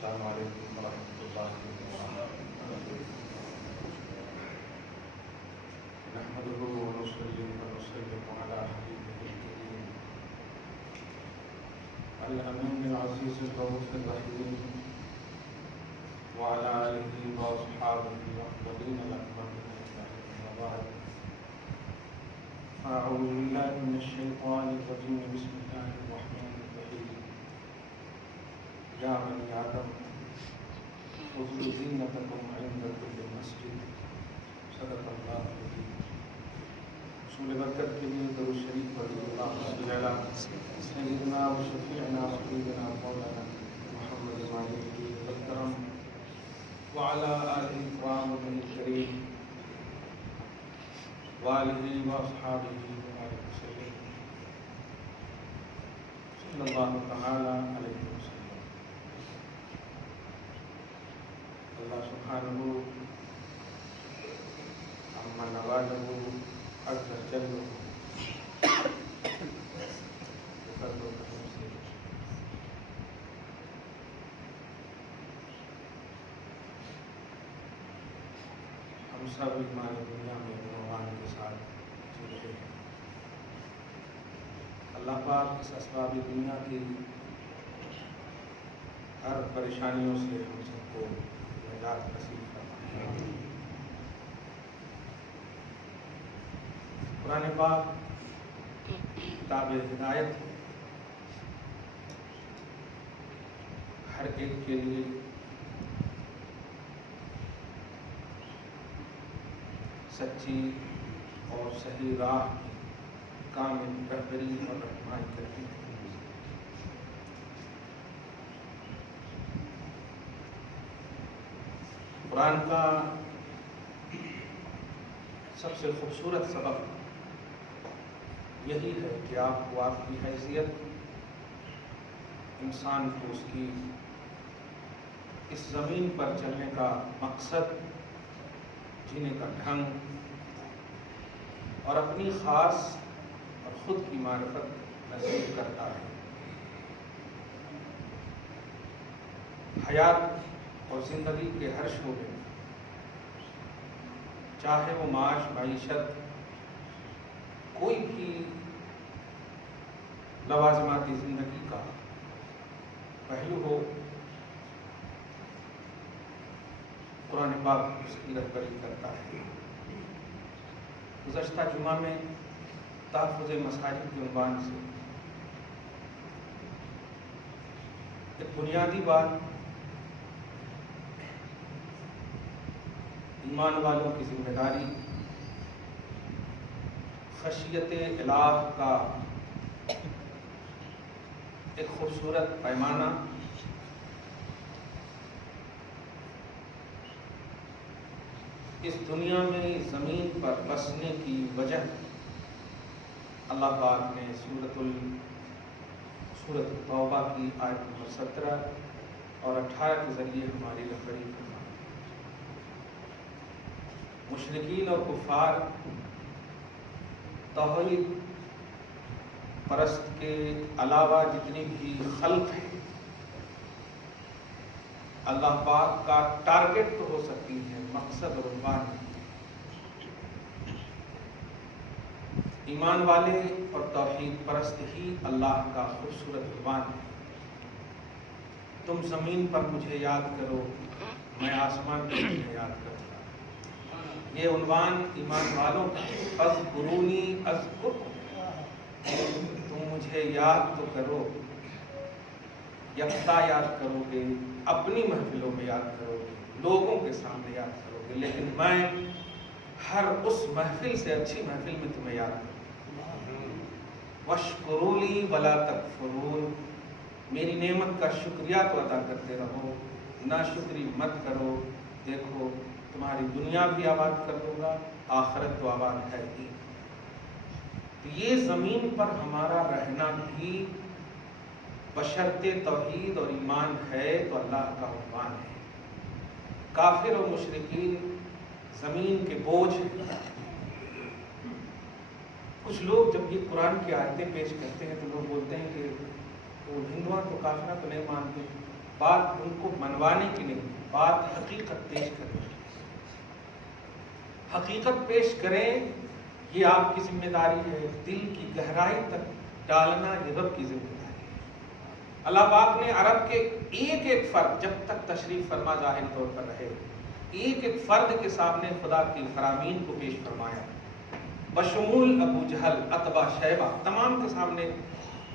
السلام علیکم ورحمۃ اللہ وبرکاتہ۔ نحمده ونصلي ونسلم على حبيبه الكريم الأمين العزيز الرؤوف الرحيم وعلى آله وأصحابه الأفضلين الأكرمين أجمعين، أما بعد، أعوذ بالله من الشيطان الرجيم، بسم الله الرحمن الرحيم۔ يا بني آدم خذوا زينتكم عند كل مسجد، صدق اللہ العظیم۔ حصول برکت کے لیے درود شریف پڑھیے، اللہم صل علی سیدنا و شفیعنا و سیدنا مولانا محمد وعلیہ وسلم وعلی آلہ الکرام الکریم وآلہ واصحابہ وبارک وسلم صلی اللہ تعالی علیہ وسلم۔ اللہ سبحانہ عما نواله عز جل وفضله سے ہم سب ایمان دنیا میں ایمان کے ساتھ جی رہے ہیں۔ اللہ پاک اس اسباب دنیا کی ہر پریشانیوں سے ہم سب کو نجات نصیب فرمائے۔ قرآن پاک کتاب ہدایت ہر ایک کے لیے سچی اور صحیح راہ کی کامل رہبری اور رہنمائی کرتی ہے۔ قرآن کا سب سے خوبصورت سبق یہی ہے کہ آپ کو آپ کی حیثیت، انسان کو اس کی اس زمین پر چلنے کا مقصد، جینے کا ڈھنگ اور اپنی خاص اور خود کی معرفت نصیب کرتا ہے۔ حیات اور زندگی کے ہر شعبے میں، چاہے وہ معاش، معیشت، کوئی بھی لوازماتی زندگی کا پہلو ہو، قرآن پاک اس کی رہبری کرتا ہے۔ گزشتہ جمعہ میں تحفظ مساجد کے عنوان سے ایک بنیادی بات ایمان والوں کی ذمہ داری، خشیت الہ کا ایک خوبصورت پیمانہ، اس دنیا میں زمین پر بسنے کی وجہ اللہ پاک نے سورۃ توبہ کی آیت نمبر 17 اور 18 کے ذریعے ہماری رہبری فرمائی۔ مشرکین اور کفار توحید پرست کے علاوہ جتنی بھی خلق ہے، اللہ پاک کا ٹارگٹ تو ہو سکتی ہے، مقصد اور عنوان نہیں۔ ایمان والے اور توحید پرست ہی اللہ کا خوبصورت عنوان ہے۔ تم زمین پر مجھے یاد کرو، میں آسمان پر تمہیں یاد کروں گا۔ یہ عنوان ایمان والوں کا ہے۔ فاذکرونی اذکرکم، تم مجھے یاد تو کرو، یکتا یاد کرو گے، اپنی محفلوں میں یاد کرو گے، لوگوں کے سامنے یاد کرو گے، لیکن میں ہر اس محفل سے اچھی محفل میں تمہیں یاد کروں گا۔ واشکروا لی ولا تکفرون، میری نعمت کا شکریہ تو ادا کرتے رہو، ناشکری مت کرو، دیکھو تمہاری دنیا بھی آباد کر دوں گا، آخرت تو آباد ہے ہی۔ تو یہ زمین پر ہمارا رہنا بھی بشرط توحید اور ایمان ہے تو اللہ کا عنوان ہے۔ کافر اور مشرکین زمین کے بوجھ ہیں۔ کچھ لوگ جب یہ قرآن کی آیتیں پیش کرتے ہیں تو لوگ بولتے ہیں کہ وہ ہندوؤں تو کافرہ تو نہیں مانتے، بات ان کو منوانے کی نہیں، بات حقیقت پیش کرنے کی۔ حقیقت پیش کریں، یہ آپ کی ذمہ داری ہے، دل کی گہرائی تک ڈالنا یہ رب کی ذمہ داری ہے۔ اللہ پاک نے عرب کے ایک ایک فرد جب تک تشریف فرما ظاہر طور پر رہے، ایک ایک فرد کے سامنے خدا کی فرامین کو پیش فرمایا، بشمول ابو جہل، عتبہ، شیبہ، تمام کے سامنے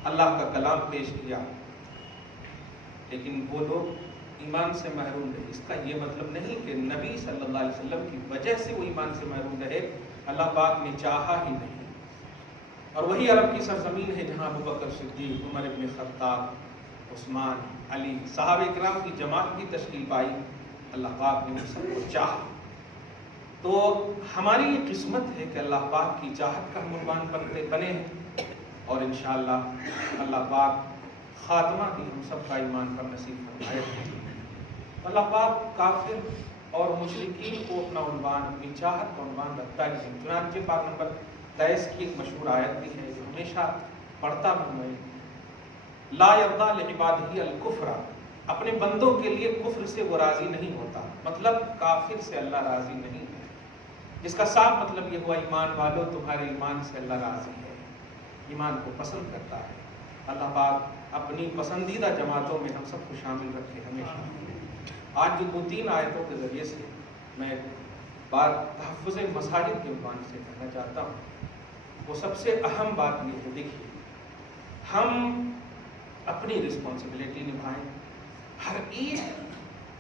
اللہ کا کلام پیش کیا، لیکن وہ لوگ ایمان سے محروم رہے۔ اس کا یہ مطلب نہیں کہ نبی صلی اللہ علیہ وسلم کی وجہ سے وہ ایمان سے محروم رہے، اللہ پاک نے چاہا ہی نہیں۔ اور وہی عرب کی سرزمین ہے جہاں ابو بکر صدیق، عمر ابن خطاب، عثمان، علی، صحابہ کرام کی جماعت بھی تشکیل پائی، اللہ پاک نے ان سب کو چاہا۔ تو ہماری یہ قسمت ہے کہ اللہ پاک کی چاہت کا ہم عنوان بنے ہیں، اور انشاءاللہ اللہ پاک خاتمہ بھی ہم سب کا ایمان پر نصیب فرمائے۔ اللہ پاک کافر اور مشرکین کو اپنا عنوان، اپنی چاہت کا عنوان رکھتا ہی نہیں۔ چنانچہ پاک نمبر 23 کی ایک مشہور آیت بھی ہے جو ہمیشہ پڑھتا ہوں میں، لا یرضی لعبادہ الکفر، اپنے بندوں کے لیے کفر سے وہ راضی نہیں ہوتا، مطلب کافر سے اللہ راضی نہیں ہے۔ جس کا صاف مطلب یہ ہوا ایمان والو تمہارے ایمان سے اللہ راضی ہے، ایمان کو پسند کرتا ہے۔ اللہ پاک اپنی پسندیدہ جماعتوں میں ہم سب کو شامل رکھے ہمیشہ۔ آج جو 2-3 آیتوں کے ذریعے سے میں تحفظ مساجد کے عنوان سے کہنا چاہتا ہوں، وہ سب سے اہم بات یہ ہے، دیکھیے ہم اپنی رسپانسبلٹی نبھائیں۔ ہر ایک،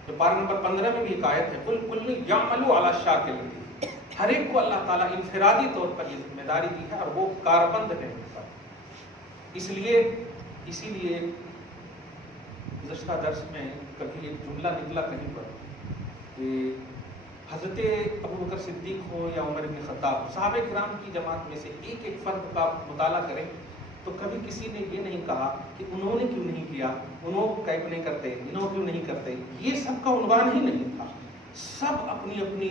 جو پارہ نمبر 15 میں بھی ایک آیت ہے، قل کل یعمل علی شاکلتہ، ہر ایک کو اللہ تعالیٰ انفرادی طور پر یہ ذمہ داری دی ہے اور وہ کاربند ہے ان پر۔ اسی لیے گزشتہ درس میں کبھی ایک جملہ نکلا کہیں پر کہ حضرت ابو بکر صدیق ہو یا عمر بن خطاب، صحابہ کرام کی جماعت میں سے ایک ایک فرد کا مطالعہ کریں تو کبھی کسی نے یہ نہیں کہا کہ انہوں نے کیوں نہیں کیا، انہوں کیوں نہیں کرتے، انہوں کیوں نہیں کرتے۔ یہ سب کا عنوان ہی نہیں تھا، سب اپنی اپنی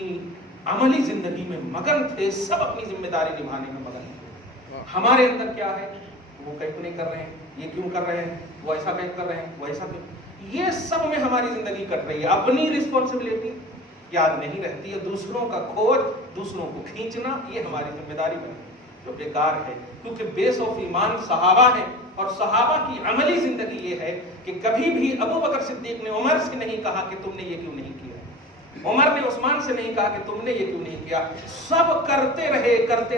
عملی زندگی میں مگن تھے، سب اپنی ذمہ داری نبھانے میں مگن تھے۔ ہمارے اندر کیا ہے، وہ کیوں نہیں کر رہے ہیں، یہ کیوں کر رہے ہیں، وہ ایسا کیوں کر رہے ہیں، وہ ایسا کیوں، یہ سب میں ہماری زندگی کٹ رہی ہے۔ اپنی رسپانسبلٹی یاد نہیں رہتی ہے، دوسروں کا کھوج، دوسروں کو کھینچنا، یہ ہماری ذمہ داری بنی جو بیکار ہے، کیونکہ بیس آف ایمان صحابہ ہے، اور صحابہ کی عملی زندگی یہ ہے کہ کبھی بھی ابو بکر صدیق نے عمر سے نہیں کہا کہ تم نے یہ کیوں نہیں کیا، عمر نے عثمان سے نہیں کہا کہ تم نے یہ کیوں نہیں کیا، سب کرتے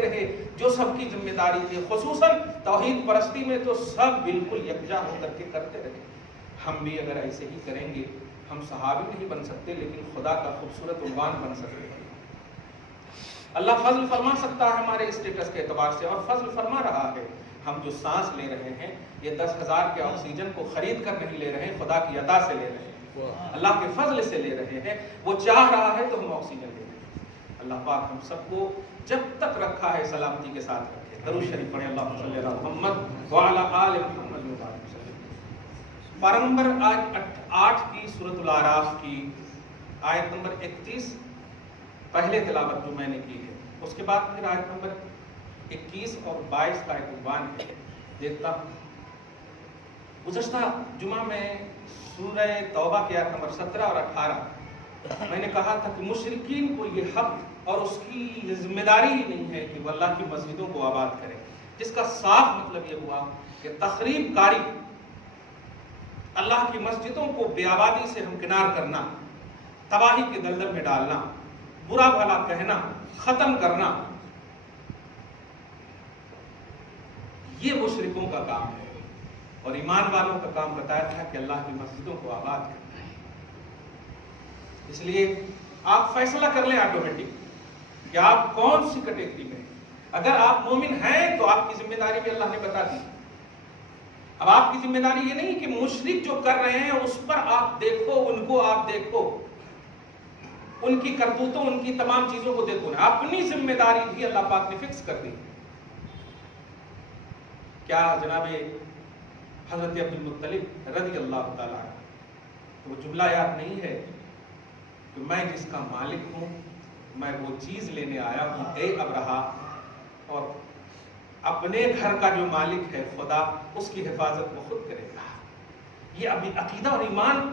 رہے جو سب کی ذمہ داری تھی، خصوصاً توحید پرستی میں تو سب بالکل یکجا ہو کر کے کرتے رہے۔ ہم بھی اگر ایسے ہی کریں گے، ہم صحابی نہیں بن سکتے لیکن خدا کا خوبصورت عنوان بن سکتے ہیں۔ اللہ فضل فرما سکتا ہے ہمارے اسٹیٹس کے اعتبار سے، اور فضل فرما رہا ہے۔ ہم جو سانس لے رہے ہیں یہ 10,000 کے آکسیجن کو خرید کر نہیں لے رہے ہیں، خدا کی عطا سے لے رہے ہیں، اللہ کے فضل سے لے رہے ہیں۔ وہ چاہ رہا ہے تو ہم آکسیجن لے رہے ہیں۔ اللہ پاک ہم سب کو جب تک رکھا ہے سلامتی کے ساتھ رکھے۔ درود شریف پڑھیں، اللہم صلی علی محمد وعلی آل محمد وبارک وسلم۔ پارہ نمبر آج 8 کی سورۃ الاعراف کی آیت نمبر 31 پہلے تلاوت جو میں نے کی ہے، اس کے بعد پھر آیت نمبر 21 اور 22 کا ایک عنوان ہے، دیکھتا ہوں۔ گزشتہ جمعہ میں سورہ توبہ کی آیت نمبر 17 اور 18 میں نے کہا تھا کہ مشرکین کو یہ حق اور اس کی ذمہ داری ہی نہیں ہے کہ وہ اللہ کی مسجدوں کو آباد کرے، جس کا صاف مطلب یہ ہوا کہ تخریب کاری، اللہ کی مسجدوں کو بے آبادی سے ہمکنار کرنا، تباہی کے دلدل میں ڈالنا، برا بھلا کہنا، ختم کرنا، یہ مشرکوں کا کام ہے، اور ایمان والوں کا کام بتایا تھا کہ اللہ کی مسجدوں کو آباد کرنا ہے۔ اس لیے آپ فیصلہ کر لیں آٹومیٹک کہ آپ کون سی کیٹیگری میں ہیں۔ اگر آپ مومن ہیں تو آپ کی ذمہ داری بھی اللہ نے بتا دی۔ اب آپ کی ذمہ داری یہ نہیں کہ مشرک جو کر رہے ہیں اس پر آپ دیکھو، ان کو آپ دیکھو، ان کی کرتوتوں، ان کی تمام چیزوں کو دیکھو، اپنی ذمہ داری بھی اللہ پاک نے فکس کر دی۔ کیا جناب حضرت عبد المطلب رضی اللہ تعالیٰ عنہ، وہ جملہ یاد نہیں ہے کہ میں جس کا مالک ہوں، میں وہ چیز لینے آیا ہوں اے ابرہا، اور اپنے گھر کا جو مالک ہے خدا، اس کی حفاظت وہ خود کرے گا۔ یہ ابھی عقیدہ اور ایمان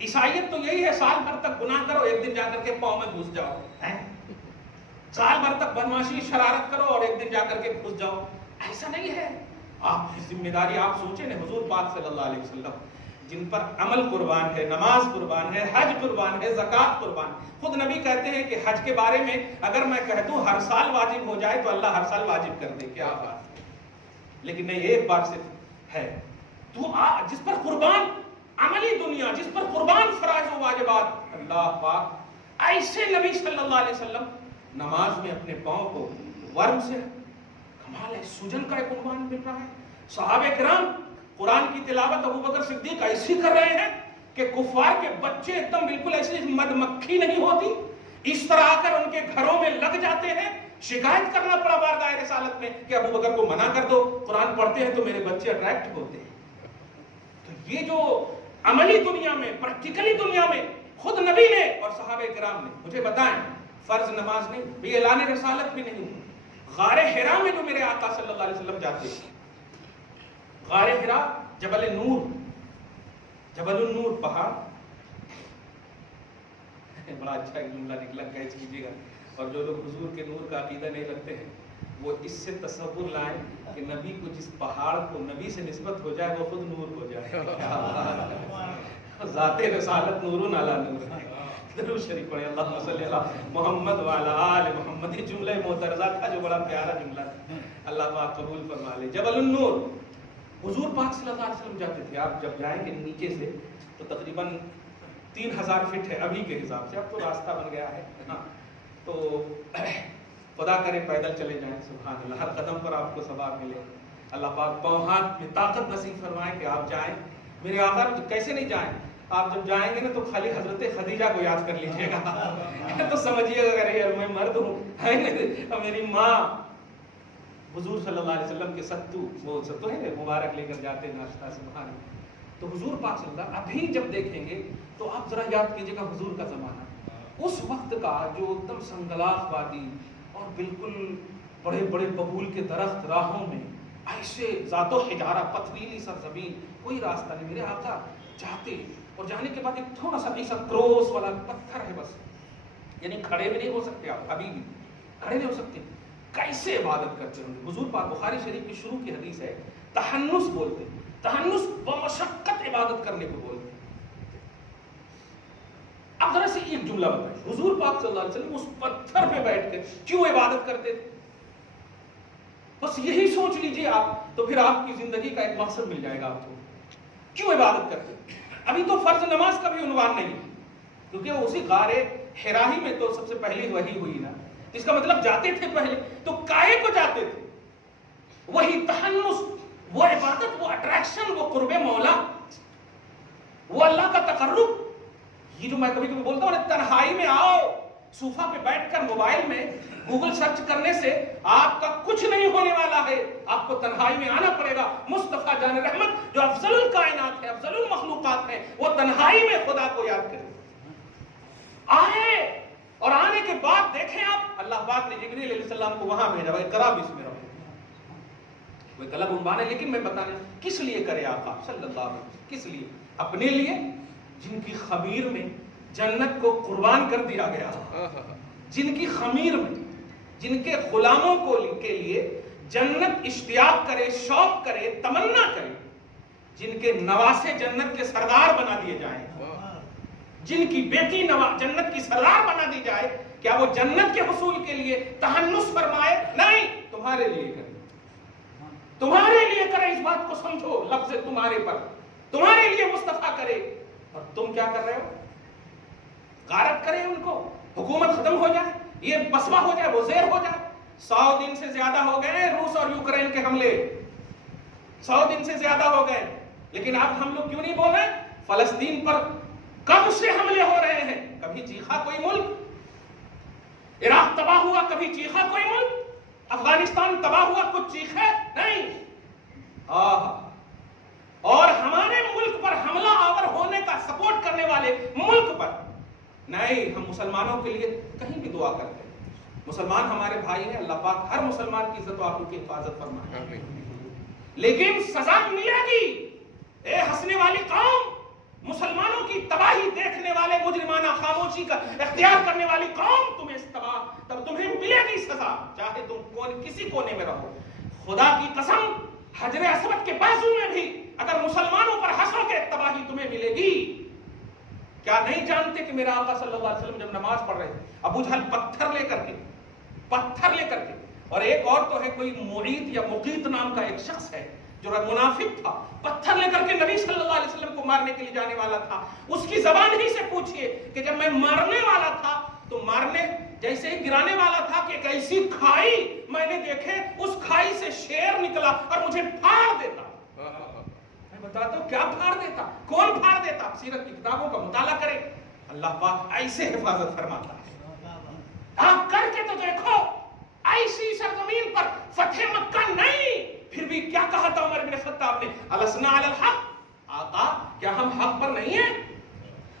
عیسائیت تو یہی ہے، سال بھر تک گناہ کرو، ایک دن جا کر کے پاؤں میں گھس جاؤ، سال بھر تک بدمعاشی شرارت کرو اور ایک دن جا کر کے گھس جاؤ. ایسا نہیں ہے. آپ کی ذمہ داری آپ سوچیں نا، حضور پاک صلی اللہ علیہ وسلم جن پر عمل قربان ہے، نماز قربان ہے، حج قربان ہے، زکوٰۃ قربان. خود نبی کہتے ہیں کہ حج کے بارے میں اگر میں کہہ دوں ہر سال واجب ہو جائے تو اللہ ہر سال واجب کر دے. کیا بات ہے. لیکن نہیں، ایک بات صرف ہے، تو جس پر قربان عملی دنیا، جس پر قربان فرائض و واجبات، اللہ پاک ایسے نبی صلی اللہ علیہ وسلم نماز میں اپنے پاؤں کو ورم سے، کمال ہے، سوجن کا ایک عنوان مل رہا ہے. صحابہ کرام قرآن کی تلاوت ابو بکر صدیق ایسی کر رہے ہیں کہ کفار کے بچے ایک دم بالکل ایسی مد مکھی نہیں ہوتی، اس طرح آ کر ان کے گھروں میں لگ جاتے ہیں. شکایت کرنا پڑا بارگاہ رسالت میں کہ ابو بکر کو منع کر دو، قرآن پڑھتے ہیں تو میرے بچے اٹریکٹ ہوتے ہیں. تو یہ جو عملی دنیا میں، پریکٹیکلی دنیا میں خود نبی نے اور صحابہ کرام نے، مجھے بتائیں فرض نماز نہیں، یہ اعلان رسالت بھی نہیں، غار حرا میں جو میرے آقا صلی اللہ علیہ وسلم جاتے ہیں، غار حرا، جبل نور، جبل النور پہاڑ، بڑا اچھا ایک جملہ نکلا، کیچ کیجیے گا. اور جو لوگ حضور کے نور کا عقیدہ نہیں رکھتے ہیں وہ اس سے تصور لائیں کہ نبی کو جس پہاڑ کو نبی سے نسبت ہو جائے وہ خود نور ہو جائے. ذات رسالت نور علی نور. درود شریف پڑھیں، اللہم صلی علی محمد وعلی آل محمد. یہ جملہ معترضہ تھا جو بڑا پیارا جملہ تھا، اللہ پاک قبول فرما لے. جبل النور حضور پاک صلی اللہ علیہ وسلم جاتے تھے. آپ جب جائیں گے نیچے سے تو تقریباً 3000 فٹ ہے ابھی کے حساب سے، اب تو راستہ بن گیا ہے نا. تو خدا کرے پیدل چلے جائیں، سبحان اللہ، ہر قدم پر آپ کو ثواب ملے. اللہ پاک پاؤں ہاتھ میں طاقت نصیب فرمائے کہ آپ جائیں. میرے آقا کیسے نہیں جائیں، آپ جب جائیں گے نا تو خالی حضرت خدیجہ کو یاد کر لیجیے گا تو سمجھیے گا کہ یار میں مرد ہوں، میری ماں حضور صلی اللہ علیہ وسلم کے ستو، وہ ستو ہے مبارک لے کر جاتے ناشتہ، سبحان اللہ. تو حضور پاک صلی اللہ علیہ وسلم ابھی جب دیکھیں گے تو آپ ذرا یاد کیجیے گا حضور کا زمانہ، اس وقت کا جو ایک دم سنگلاخ وادی اور بالکل بڑے بڑے ببول کے درخت، راہوں میں ایسے ذات و حجارہ، پتھریلی سرزمین، کوئی راستہ نہیں. میرے آقا جاتے اور جانے کے بعد ایک تھوڑا سا ایسا کروس والا پتھر ہے بس، یعنی کھڑے بھی نہیں ہو سکتے آپ، ابھی بھی کھڑے نہیں ہو سکتے. کیسے عبادت کرتے ہوں گے. حضور پاک بخاری شریف کی شروع کی حدیث ہے، تحنس بولتے ہیں، تحنس بمشقت عبادت کرنے کو بولتے ہیں. اب ذرا سے ایک جملہ بتائیں، حضور پاک صلی اللہ علیہ وسلم اس پتھر پہ بیٹھ کر کیوں عبادت کرتے تھے؟ بس یہی سوچ لیجئے آپ، تو پھر آپ کی زندگی کا ایک مقصد مل جائے گا آپ کو. کیوں عبادت کرتے تھے؟ ابھی تو فرض نماز کا بھی عنوان نہیں، کیونکہ اسی غار حرا ہی میں تو سب سے پہلی وحی ہوئی نا. اس کا مطلب جاتے تھے پہلے تو کائے کو جاتے تھے؟ وہی تحنس، وہ عبادت، وہ اٹریکشن، وہ قرب مولا، وہ اللہ کا تقرب. یہ جو میں کبھی کبھی بولتا ہوں، تنہائی میں آؤ، صوفہ پہ بیٹھ کر موبائل میں گوگل سرچ کرنے سے آپ کا کچھ نہیں ہونے والا ہے. آپ کو تنہائی میں آنا پڑے گا. مصطفیٰ جان رحمت جو افضل الکائنات ہے، افضل المخلوقات ہیں، وہ تنہائی میں خدا کو یاد کریں. آئے اور آنے کے بعد دیکھیں آپ، اللہ پاک نے جبریل علیہ السلام کو وہاں بھیجا، اقرا بسم ربک. وہ طلب عنوان ہے، لیکن میں بتانے کس لیے کرے آقا صلی اللہ علیہ وسلم، کس لیے؟ اپنے لیے جن کی خمیر میں جنت کو قربان کر دیا گیا، جن کی خمیر میں، جن کے غلاموں کو کے لیے جنت اشتیاق کرے، شوق کرے، تمنا کرے، جن کے نواسے جنت کے سردار بنا دیے جائیں، جن کی بیٹی جنت کی سردار بنا دی جائے. کیا وہ جنت کے حصول کے لیے تحنس فرمائے؟ نہیں، تمہارے لیے کرے، تمہارے لیے کرے. اس بات کو سمجھو، لفظ تمہارے پر، تمہارے لیے مصطفیٰ کرے. اور تم کیا کر رہے ہو؟ غارت کرے ان کو، حکومت ختم ہو جائے، یہ بسمہ ہو جائے، وہ زیر ہو جائے. 100 دن سے زیادہ ہو گئے روس اور یوکرین کے حملے، 100 دن سے زیادہ ہو گئے. لیکن اب ہم لوگ کیوں نہیں بول رہے؟ فلسطین پر کب سے حملے ہو رہے ہیں؟ کبھی چیخا کوئی ملک؟ عراق تباہ ہوا، کبھی چیخا کوئی ملک؟ افغانستان تباہ ہوا، کچھ چیخے نہیں. اور ہمارے ملک پر حملہ آور ہونے کا سپورٹ کرنے والے ملک پر نہیں. ہم مسلمانوں کے لیے کہیں بھی دعا کرتے ہیں. مسلمان ہمارے بھائی ہیں، اللہ پاک ہر مسلمان کی عزت و آبرو کی حفاظت فرمائے. لیکن سزا ملے گی. اے ہنسنے والی قوم، مسلمانوں کی تباہی دیکھنے والے مجرمانہ خاموشی کا اختیار کرنے والی قوم تمہیں تب تمہیں ملے گی سزا، چاہے تم کسی کونے میں رہو۔ خدا کی قسم، حجر اسود کے بازو میں بھی اگر مسلمانوں پر ہنسو گے تباہی تمہیں ملے گی۔ کیا نہیں جانتے کہ میرا آقا صلی اللہ علیہ وسلم جب نماز پڑھ رہے ابو جہل پتھر لے کر کے اور ایک اور تو ہے کوئی معید یا مقیت نام کا ایک شخص ہے جو منافق تھا، پتھر لے کر کے نبی صلی اللہ علیہ وسلم کو مارنے کے لیے جانے والا تھا۔ اس کی زبان ہی سے پوچھئے کہ جب میں مارنے والا تھا تو مارنے جیسے ہی گرانے والا تھا کہ ایک ایسی کھائی میں نے دیکھے، اس کھائی سے شیر نکلا اور مجھے پھاڑ دیتا۔ میں بتاتا ہوں کیا پھاڑ دیتا، کون پھاڑ دیتا؟ سیرت کی کتابوں کا مطالعہ کرے، اللہ پاک ایسے حفاظت فرماتا ہے۔ آپ کر کے تو دیکھو، ایسی سرزمین پر فتح مکہ نہیں، پھر بھی کیا کہا تھا عمر بن خطاب نے؟ السنا علی الحق، آقا کیا ہم حق پر نہیں ہیں؟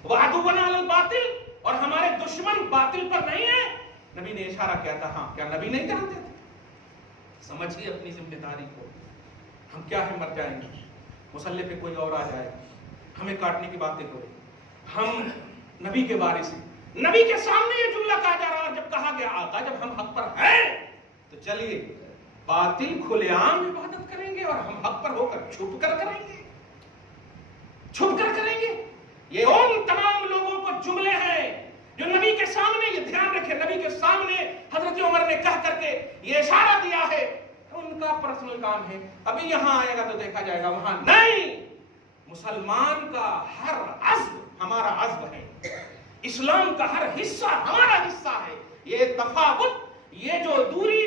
وعدونا علی الباطل، اور ہمارے دشمن باطل پر نہیں ہیں؟ نبی نے اشارہ کیا تھا، ہاں کیا نبی نہیں جانتے تھے؟ سمجھیے اپنی ذمہ داری کو۔ ہم کیا ہے مر جائیں گے، مسلح پہ کوئی اور آ جائے ہمیں کاٹنے کی باتیں کرے، ہم نبی کے بارے سے نبی کے سامنے یہ جملہ کہا جا رہا، اور جب کہا گیا آقا جب ہم حق پر ہیں تو چلیے باطل کھلے عام عبادت کریں گے اور ہم حق پر ہو کر چھپ کر کریں گے، چھپ کر کریں گے۔ یہ ان تمام لوگوں کو جملے ہیں جو نبی کے سامنے، یہ دھیان رکھے، نبی کے سامنے حضرت عمر نے کہہ کر کے یہ اشارہ دیا ہے، ان کا پرسنل کام ہے، ابھی یہاں آئے گا تو دیکھا جائے گا، وہاں نہیں۔ مسلمان کا ہر عزم ہمارا عزم ہے، اسلام کا ہر حصہ ہمارا حصہ ہے۔ یہ تفاوت، یہ جو دوری،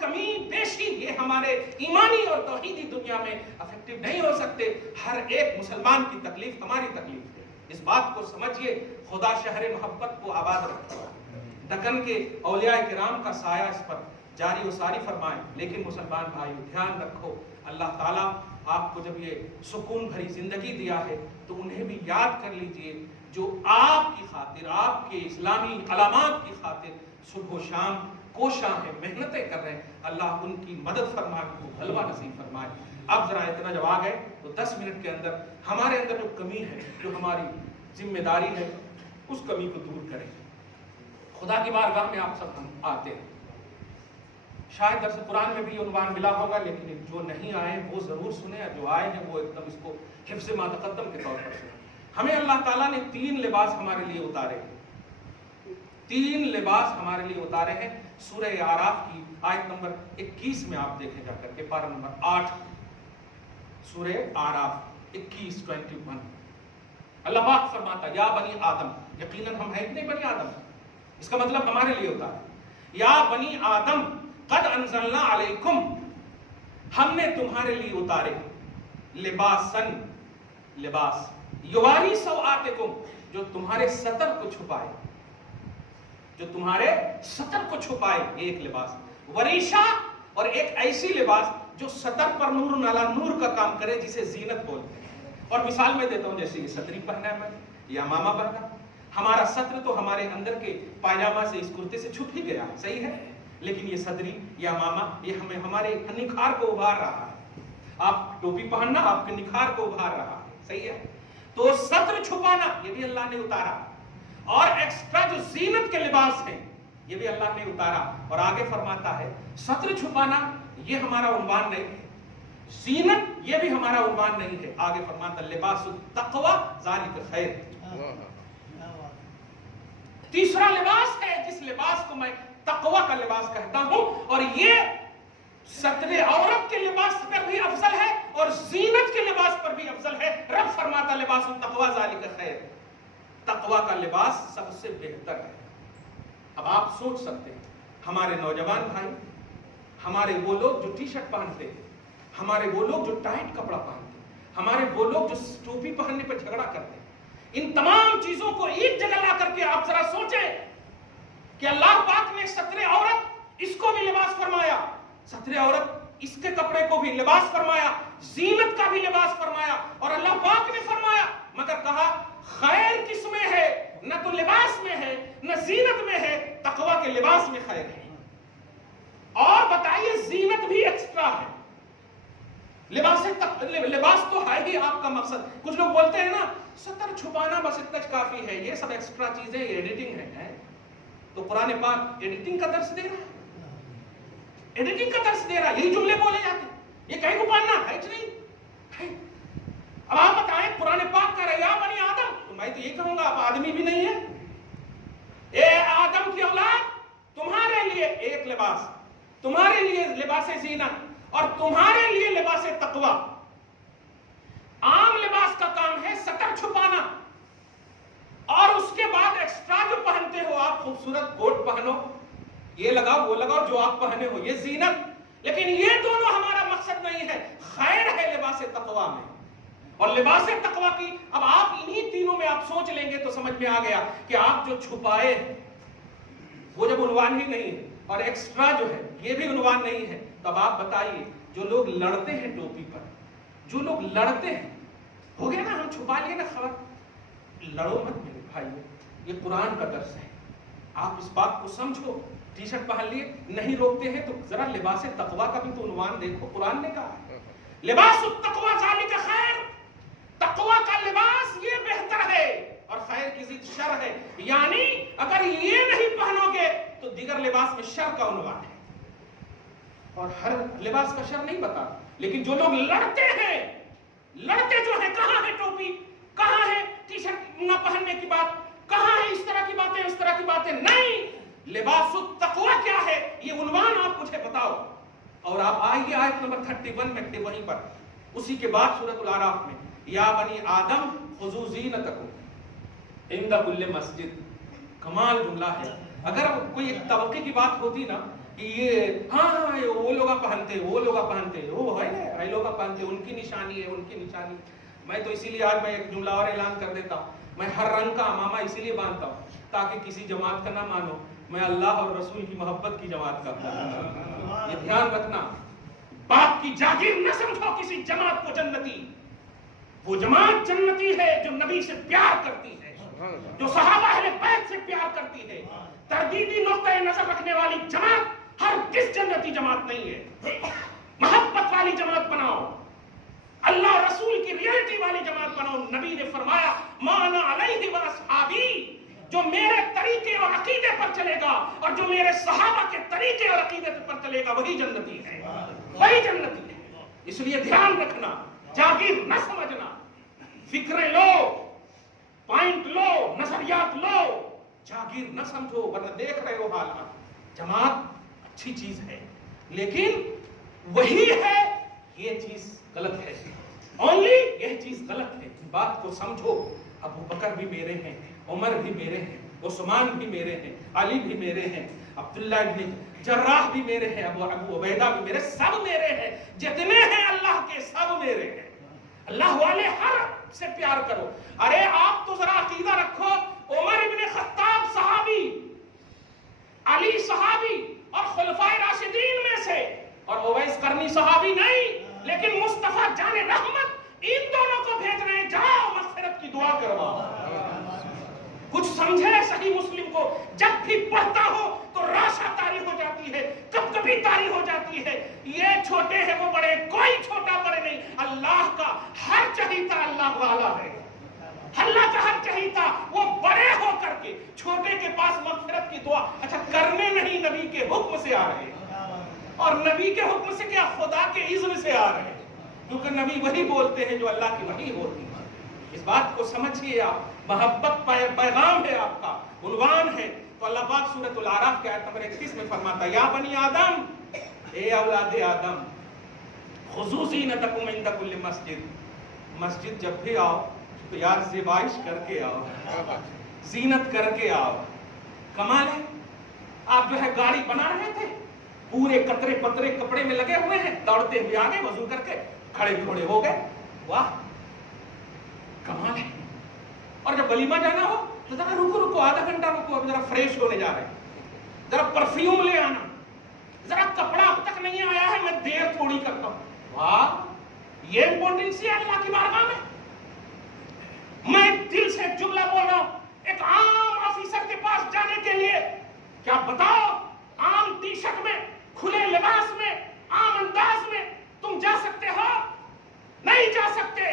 کمی بیشی، یہ ہمارے ایمانی اور توحیدی دنیا میں افیکٹو نہیں ہو سکتے۔ ہر ایک مسلمان کی تکلیف ہماری تکلیف ہے، اس بات کو سمجھیے۔ خدا شہر محبت کو آباد رکھتا ہے، دکن کے اولیاء کرام کا سایہ اس پر جاری و ساری فرمائے۔ لیکن مسلمان بھائیو دھیان رکھو، اللہ تعالیٰ آپ کو جب یہ سکون بھری زندگی دیا ہے تو انہیں بھی یاد کر لیجئے جو آپ کی خاطر، آپ کے اسلامی علامات کی خاطر صبح و شام کوشاں ہیں، محنتیں کر رہے ہیں۔ اللہ ان کی مدد فرمائے، ان کو غلبہ نصیب فرمائے۔ اب ذرا اتنا جب آ گئے تو 10 منٹ کے اندر ہمارے اندر جو کمی ہے، جو ہماری ذمہ داری ہے، اس کمی کو دور کریں۔ خدا کی بارگاہ میں آپ سب ہم آتے ہیں، شاید درس قرآن میں بھی عنوان ملا ہوگا، لیکن جو نہیں آئے وہ ضرور سنیں، اور جو آئے ہیں وہ ایک دم اس کو حفظ ما تقدم کے طور پر سنیں۔ ہمیں اللہ تعالیٰ نے 3 لباس ہمارے لیے اتارے ہیں، 3 لباس ہمارے لیے اتارے ہیں۔ سورہ اعراف کی آیت نمبر 21 میں آپ دیکھیں جا کر کے، پارہ نمبر 8، سورہ اعراف 21 اللہ پاک فرماتا یا بنی آدم، یقیناً ہم ہیں کہ نہیں بنی آدم، اس کا مطلب ہمارے لیے اتارے۔ یا بنی آدم قد انزلنا علیکم، ہم نے تمہارے لیے اتارے لباسن، لباس، یواری سوآتکم، جو تمہارے ستر کو چھپائے، جو تمہارے ستر کو چھپائے، ایک لباس، وریشہ، اور ایک ایسی لباس جو ستر پر نور نالا نور کا کام کرے، جسے زینت بولتے ہیں۔ اور مثال میں دیتا ہوں، جیسے یہ صدری پہنا ہے میں نے، یہ امامہ پہنا، ہمارا ستر تو ہمارے اندر کے پائجامہ سے، اس کرتے سے چھپ ہی گیا، صحیح ہے، لیکن یہ صدری یا امامہ یہ ہمیں ہمارے نکھار کو ابھار رہا ہے۔ آپ ٹوپی پہننا آپ کے نکھار کو ابھار رہا ہے، صحیح ہے۔ تو ستر چھپانا یہ بھی اللہ نے اتارا، اور ایکسٹرا جو زینت کے لباس ہیں یہ بھی اللہ نے اتارا۔ اور آگے فرماتا ہے ستر چھپانا یہ ہمارا عنوان نہیں ہے، زینت یہ بھی ہمارا عنوان نہیں ہے۔ آگے فرماتا لباس التقوی ذالک خیر، تیسرا لباس ہے جس لباس کو میں تقوی کا لباس کہتا ہوں، اور یہ ستر عورت کے لباس پر بھی افضل ہے اور زینت کے لباس پر بھی افضل ہے۔ رب فرماتا لباس التقوی ذالک خیر، تقوی کا لباس سب سے بہتر ہے۔ اب آپ سوچ سکتے ہیں ہمارے نوجوان بھائی، ہمارے وہ لوگ جو ٹی شرٹ پہنتے ہیں، ہمارے وہ لوگ جو ٹائٹ کپڑا پہنتے ہیں، ہمارے وہ لوگ جو ٹوپی پہننے پر جھگڑا کرتے ہیں، ان تمام چیزوں کو ایک جگہ لا کر کے آپ ذرا سوچیں کہ اللہ پاک نے ستر عورت اس کو بھی لباس فرمایا، ستر عورت اس کے کپڑے کو بھی لباس فرمایا، زینت کا بھی لباس فرمایا، اور اللہ پاک نے فرمایا مگر کہا خیر کس میں ہے؟ نہ تو لباس میں ہے نہ زینت میں ہے، تقوی کے لباس میں خیر ہے۔ اور بتائیے زینت بھی ایکسٹرا ہے، لباس تو ہے ہی وہی آپ کا مقصد. کچھ لوگ بولتے ہیں نا ستر چھپانا بس اتنا کافی ہے, یہ سب ایکسٹرا چیزیں, ایڈیٹنگ ہے. تو قرآن پاک ایڈیٹنگ کا درس دے رہا ہے, ایڈیٹنگ کا درس دے رہا ہے. یہی جملے بولے جاتے ہیں, یہ کہیں کو پڑھنا ہے نہیں. اب آپ بتائیں قرآن پاک کہہ رہا ہے یا بنی آدم, تو میں تو یہ کہوں گا آپ آدمی بھی نہیں ہے. اے آدم کی اولاد, تمہارے لیے ایک لباس, تمہارے لیے لباس زینت اور تمہارے لیے لباس تقوی. عام لباس کا کام ہے ستر چھپانا, اور اس کے بعد ایکسٹرا جو پہنتے ہو آپ, خوبصورت کوٹ پہنو, یہ لگاؤ وہ لگاؤ جو آپ پہنے ہو, یہ زینت. لیکن یہ دونوں ہمارا مقصد نہیں ہے. خیر ہے لباس تقوی میں اور لباس تقوی کی. اب آپ انہی تینوں میں آپ سوچ لیں گے تو سمجھ میں آ گیا کہ آپ جو چھپائے وہ جب عنوان ہی نہیں ہے اور ایکسٹرا جو ہے یہ بھی عنوان نہیں ہے, تو اب آپ بتائیے جو لوگ لڑتے ہیں ٹوپی پر, جو لوگ لڑتے ہیں, ہو گیا نا ہم چھپا لیے نا خبر. لڑو مت میرے بھائی, یہ قرآن کا درس ہے, آپ اس بات کو سمجھو. ٹی شرٹ پہن لیے نہیں روکتے ہیں تو ذرا لباس تقوی کا بھی تو عنوان دیکھو. قرآن نے کہا ہے لباس التقوی ذالک خیر, تقوی کا لباس یہ بہتر ہے اور خیر کی ضد شر ہے. یعنی اگر یہ نہیں پہنو گے تو دیگر لباس میں شر کا عنوان ہے, اور ہر لباس کا شر نہیں بتا. لیکن جو لوگ لڑتے ہیں, لڑتے جو ہیں, کہاں ہے ٹوپی, کہاں ہے ٹی شرٹ نہ پہننے کی بات, کہاں ہے اس طرح کی باتیں, اس طرح کی باتیں نہیں. لباس التقوی کیا ہے یہ عنوان آپ مجھے بتاؤ. اور آپ آئیے آیت نمبر 31 میں پھر وہیں پر, اسی کے بعد سورۃ الاعراف میں یا بنی آدم خذوا زینتکم عند کل مسجد. کمال جملہ ہے. اگر کوئی ایک طبقے کی بات ہوتی نا کہ یہ ہاں وہ لوگ پہنتے, وہ لوگ پہنتے, وہ ہے نا یہ لوگ پہنتے, ان کی نشانی ہے, ان کی نشانی. میں تو اسی لیے آج میں ایک جملہ اور اعلان کر دیتا ہوں, میں ہر رنگ کا امامہ اسی لیے باندھتا ہوں تاکہ کسی جماعت کا نہ مانو, میں اللہ اور رسول کی محبت کی جماعت کا ہوں. یہ دھیان رکھنا, باپ کی جاگیر نہ سمجھو کسی جماعت کو جنتی. وہ جماعت جنتی ہے جو نبی سے پیار کرتی ہے, جو صحابہ اہل بیت سے پیار کرتی ہے. تردیدی نقطۂ نظر رکھنے والی جماعت ہر کس جنتی جماعت نہیں ہے. محبت والی جماعت بناؤ, اللہ رسول کی ریئلٹی والی جماعت بناؤ. نبی نے فرمایا ما انا علیہ واصحابی, جو میرے طریقے اور عقیدے پر چلے گا اور جو میرے صحابہ کے طریقے اور عقیدے پر چلے گا وہی جنتی ہے, وہی جنتی ہے. اس لیے دھیان رکھنا, جاگیر نہ سمجھنا, فکریں لو, پوائنٹ لو, نظریات لو, جاگیر نہ سمجھو. ورنہ دیکھ رہے ہو حالات, جماعت اچھی چیز ہے لیکن وہی ہے, یہ چیز غلط ہے, اونلی یہ چیز غلط ہے. بات کو سمجھو. ابو بکر بھی میرے ہیں, عمر بھی میرے ہیں, عثمان بھی میرے ہیں, علی بھی میرے ہیں, عبداللہ بن جراح بھی میرے ہیں, ابو عبیدہ بھی میرے, سب میرے ہیں. جتنے ہیں اللہ کے سب میرے ہیں. اللہ والے ہر سے پیار کرو. ارے آپ تو ذرا عقیدہ رکھو, عمر ابن خطاب صحابی, علی صحابی اور خلفائے راشدین میں سے, اور اویس قرنی صحابی نہیں, لیکن مصطفیٰ جان رحمت ان دونوں کو بھیج رہے ہیں, جاؤ مغفرت کی دعا کرواؤ. کچھ سمجھے صحیح مسلم کو, جب بھی پڑھتا ہو تو راشا طاری ہو جاتی ہے, کب کبھی طاری ہو جاتی ہے. یہ چھوٹے ہیں وہ بڑے, کوئی چھوٹا بڑے نہیں. اللہ کا ہر چہیتا اللہ والا ہے, اللہ کا ہر چہیتا وہ بڑے ہو کر کے چھوٹے کے پاس مغفرت کی دعا اچھا کرنے نہیں, نبی کے حکم سے آ رہے ہیں. اور نبی کے حکم سے کیا, خدا کے اذن سے آ رہے ہیں, کیونکہ نبی وہی بولتے ہیں جو اللہ کی وحی ہوتی ہے. اس بات کو سمجھیے آپ, محبت پیغام ہے آپ کا, عنوان ہے. تو اللہ پاک سورۃ الاعراف کے آیت نمبر 31 میں فرماتا ہے یا بنی آدم, اے اولاد آدم, خذوا زینتکم عند کل مسجد. مسجد جب بھی آؤ تو یار زیبائش کر کے آؤ, زینت کر کے آؤ. کمال ہے, آپ جو ہے گاڑی بنا رہے تھے, پورے قطرے پترے کپڑے میں لگے ہوئے ہیں, دوڑتے ہوئے آگے وضو کر کے کھڑے کھڑے ہو گئے, واہ کمال ہے. اور جب ولیمہ جانا ہو تو ذرا رکو, آدھا گھنٹہ رکو, اب ذرا فریش ہونے جا رہے ہیں, ذرا پرفیوم لے آنا, ذرا کپڑا اب تک نہیں آیا ہے, میں دیر تھوڑی کرتا ہوں. واہ, یہ امپورٹنس ہے اللہ کی بارگاہ میں. میں دل سے جملہ بول رہا ہوں, ایک عام آفیسر کے پاس جانے کے لیے, کیا بتاؤ عام ٹی شرٹ میں, کھلے لباس میں, عام انداز میں تم جا سکتے ہو؟ نہیں جا سکتے.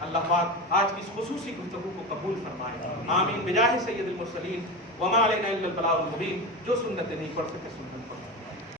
اللہ پاک آج کی اس خصوصی گفتگو کو قبول فرمائے، آمین بجاہ سید المرسلین، وما علینا الا البلاغ المبین۔ جو سنت نہیں پڑھ سکے سنت پڑھ